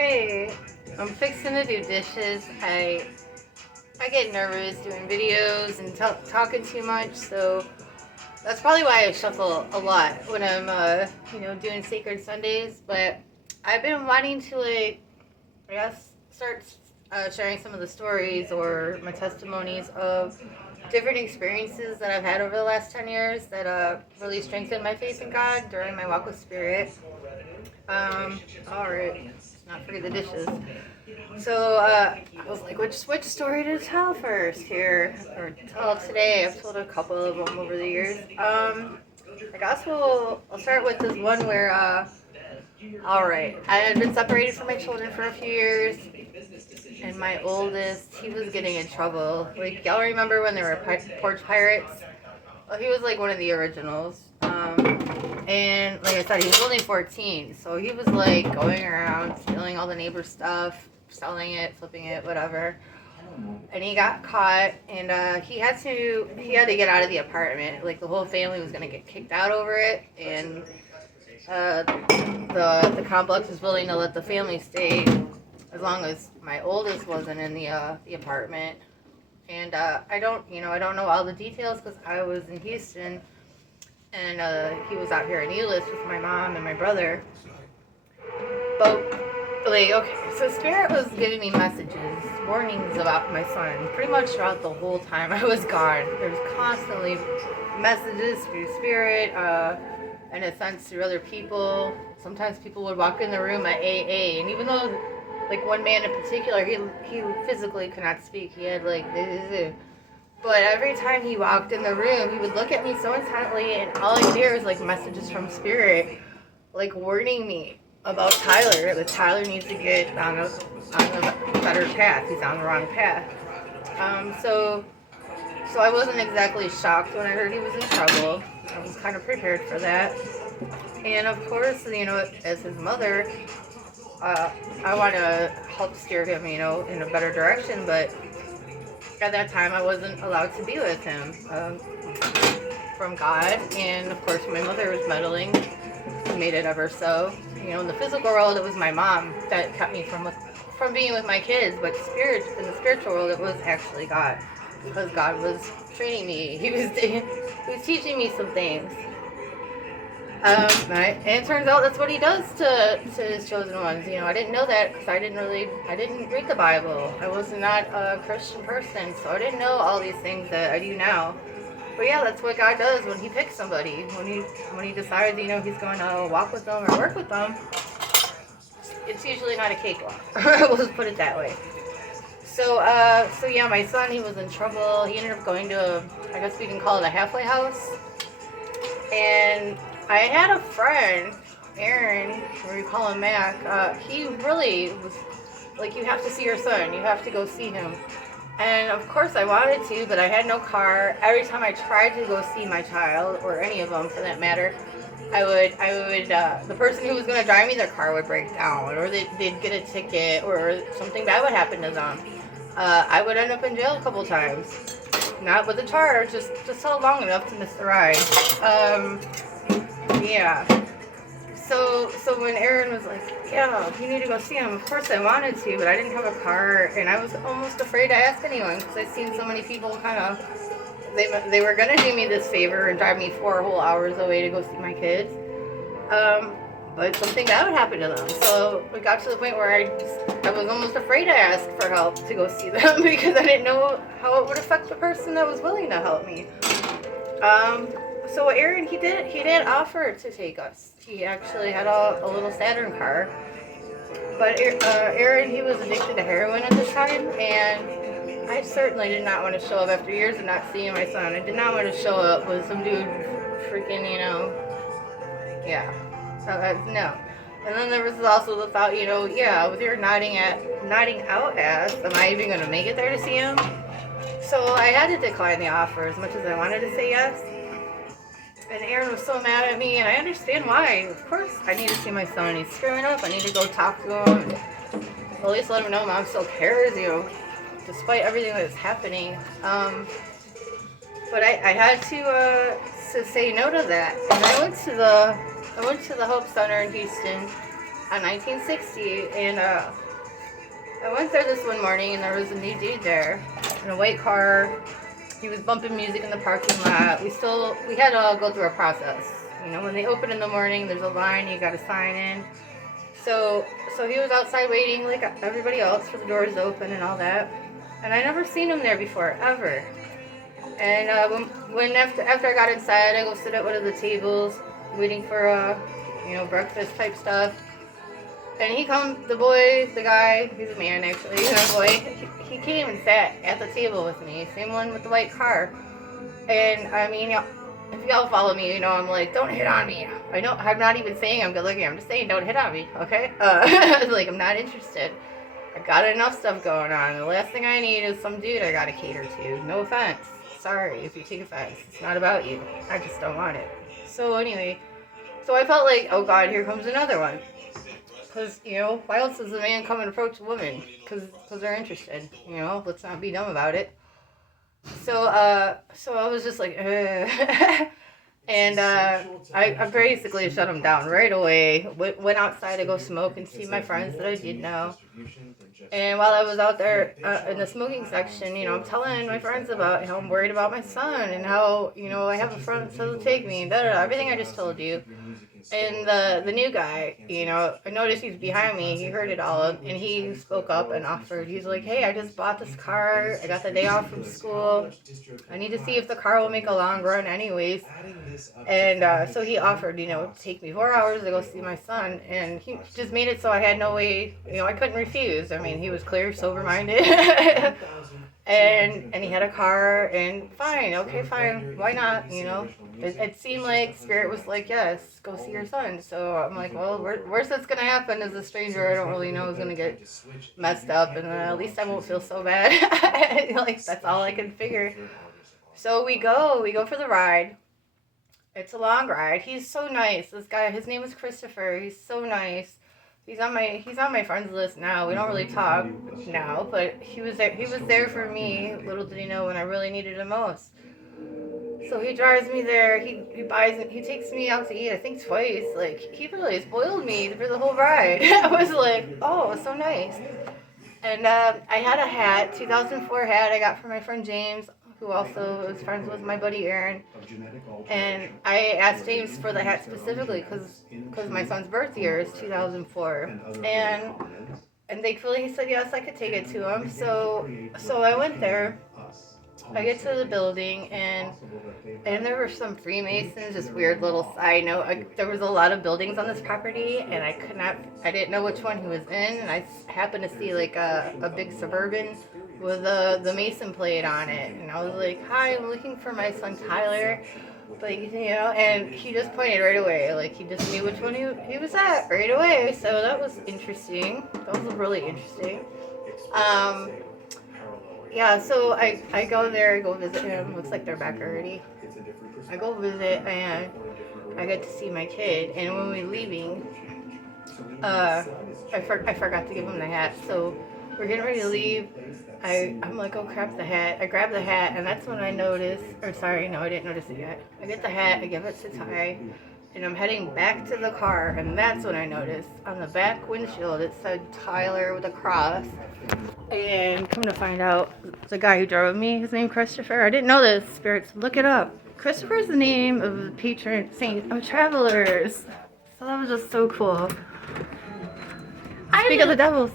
Hey, I'm fixing to do dishes. I get nervous doing videos and talking too much, so that's probably why I shuffle a lot when I'm doing Sacred Sundays. But I've been wanting to I guess start sharing some of the stories or my testimonies of different experiences that I've had over the last 10 years that really strengthened my faith in God during my walk with Spirit. All right, let's not forget the dishes. So I was like, which story to tell first here or tell today? I've told a couple of them over the years. I guess I'll start with this one where all right, I had been separated from my children for a few years, and my oldest, he was getting in trouble. Like y'all remember when there were porch pirates? Well, he was like one of the originals. And like I said, he was only 14, so he was like going around stealing all the neighbor's stuff, selling it, flipping it, whatever. And he got caught, and he had to get out of the apartment. Like the whole family was gonna get kicked out over it, and the complex was willing to let the family stay as long as my oldest wasn't in the apartment. And I don't know all the details because I was in Houston, and he was out here in Euless with my mom and my brother. But like, okay, so Spirit was giving me messages, warnings about my son, pretty much throughout the whole time I was gone. There was constantly messages through Spirit, in a sense through other people. Sometimes people would walk in the room at AA, and even though like one man in particular, he physically could not speak. He had like this. But every time he walked in the room, he would look at me so intently, and all I hear was like messages from Spirit, like warning me about Tyler. That Tyler needs to get on a better path. He's on the wrong path. So I wasn't exactly shocked when I heard he was in trouble. I was kind of prepared for that. And of course, as his mother, I want to help steer him, in a better direction. But at that time, I wasn't allowed to be with him from God. And of course, my mother was meddling, made it ever so. In the physical world, it was my mom that kept me from being with my kids. But in the spiritual world, it was actually God, because God was training me. He was teaching me some things. And it turns out that's what he does to his chosen ones. I didn't know that because I didn't read the Bible. I was not a Christian person, so I didn't know all these things that I do now. But yeah, that's what God does when he picks somebody. When he decides, he's going to walk with them or work with them. It's usually not a cakewalk. We'll just put it that way. So yeah, my son, he was in trouble. He ended up going to I guess we can call it a halfway house. And I had a friend, Aaron, or we call him Mac. He really was like, you have to see your son. You have to go see him. And of course I wanted to, but I had no car. Every time I tried to go see my child, or any of them for that matter, I would the person who was going to drive me their car would break down, or they'd get a ticket, or something bad would happen to them. I would end up in jail a couple times. Not with a charge, just so long enough to miss the ride. Yeah. So when Aaron was like, yeah, you need to go see him, of course I wanted to, but I didn't have a car, and I was almost afraid to ask anyone, because I'd seen so many people kind of, they were going to do me this favor and drive me 4 whole hours away to go see my kids. But something bad would happen to them. So it got to the point where I was almost afraid to ask for help to go see them because I didn't know how it would affect the person that was willing to help me. So Aaron, he did offer to take us. He actually had a little Saturn car. But Aaron, he was addicted to heroin at the time, and I certainly did not want to show up after years of not seeing my son. I did not want to show up with some dude freaking, yeah. No. And then there was also the thought, yeah, with your nodding out ass, am I even going to make it there to see him? So I had to decline the offer as much as I wanted to say yes. And Aaron was so mad at me, and I understand why. Of course, I need to see my son. He's screwing up. I need to go talk to him. And at least let him know Mom still cares, despite everything that's happening. But I had to say no to that. And I went to the Hope Center in Houston, on 1960, and I went there this one morning, and there was a new dude there in a white car. He was bumping music in the parking lot. We had to go through a process. You know, when they open in the morning, there's a line, you got to sign in. So he was outside waiting like everybody else for the doors to open and all that. And I never seen him there before, ever. And when after I got inside, I go sit at one of the tables, waiting for breakfast type stuff. And the guy, he's a man actually, he's a boy. He came and sat at the table with me, same one with the white car. And I mean, if y'all follow me, you know I'm like, don't hit on me. I know I'm not even saying I'm good looking. I'm just saying don't hit on me, okay? Like I'm not interested. I got enough stuff going on. The last thing I need is some dude I gotta cater to. No offense. Sorry if you take offense. It's not about you. I just don't want it. So anyway, so I felt like, oh God, here comes another one. Because, why else does a man come and approach a woman? Because they're interested, let's not be dumb about it. So I was just like, and I basically shut him down right away. Went outside to go smoke and see my friends that I did know. And while I was out there in the smoking section, I'm telling my friends about how I'm worried about my son and how, I have a friend that'll take me and everything I just told you. And the new guy, I noticed he's behind me. He heard it all, and he spoke up and offered. He's like, hey, I just bought this car. I got the day off from school. I need to see if the car will make a long run anyways. And so he offered, to take me 4 hours to go see my son. And he just made it so I had no way, I couldn't refuse. I mean, he was clear, sober-minded. And he had a car, and fine, why not, It seemed like Spirit was like, yes, go see your son. So I'm like, well, worst that's going to happen is a stranger I don't really know is going to get messed up, and at least I won't feel so bad. Like, that's all I can figure. So we go for the ride. It's a long ride. He's so nice. This guy, his name is Christopher. He's so nice. He's on my friends list now. We don't really talk now, but he was there for me. Little did he know when I really needed him most. So he drives me there. He takes me out to eat. I think twice. Like he really spoiled me for the whole ride. I was like, oh, so nice. And I had a hat, 2004 hat I got from my friend James, who also was friends with my buddy Aaron. And I asked James for the hat specifically because my son's birth year is 2004. And thankfully he said yes, I could take it to him. So I went there. I get to the building, and there were some Freemasons, just weird little side note. There was a lot of buildings on this property, and I didn't know which one he was in, and I happened to see like a big Suburban with the Mason plate on it, and I was like, hi, I'm looking for my son Tyler, like, and he just pointed right away, like he just knew which one he was at right away. So that was interesting. That was really interesting. Yeah, so I go there, I go visit him. Looks like they're back already. I go visit, and I get to see my kid. And when we're leaving, I forgot to give him the hat. So we're getting ready to leave. I'm like, oh crap, the hat. I grab the hat, and that's when I notice, or sorry, no, I didn't notice it yet. I get the hat, I give it to Ty, and I'm heading back to the car, and that's when I noticed on the back windshield it said Tyler with a cross. And come to find out, the guy who drove me, his name Christopher. I didn't know this, Spirits. Look it up. Christopher is the name of the patron saint of travelers. So that was just so cool. Speak of the devils.